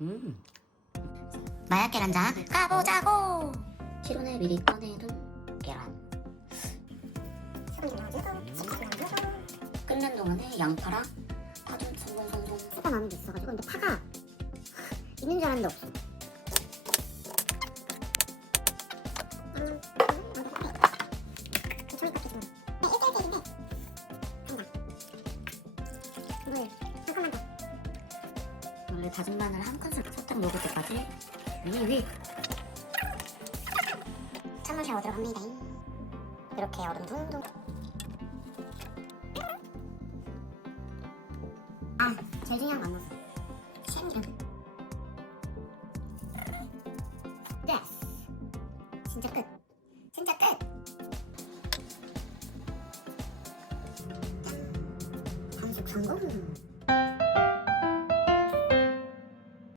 음. 마약 계란자 가보자고. 실온에 미리 꺼내둔 계란. 끓는 동안에 양파랑 파좀 송송송송. 수가 많은 게 있어가지고 근데 파가 있는 줄 알았는데 없어. 오늘 다진 마늘 한 큰술 소떡 먹을 때까지. 위위 찬물 샤워 들어갑니다. 이렇게 얼음 둥둥. 아 제일 중요한 거 안 넣었어. 진짜 끝. 진짜 끝. 음, 반숙 성공.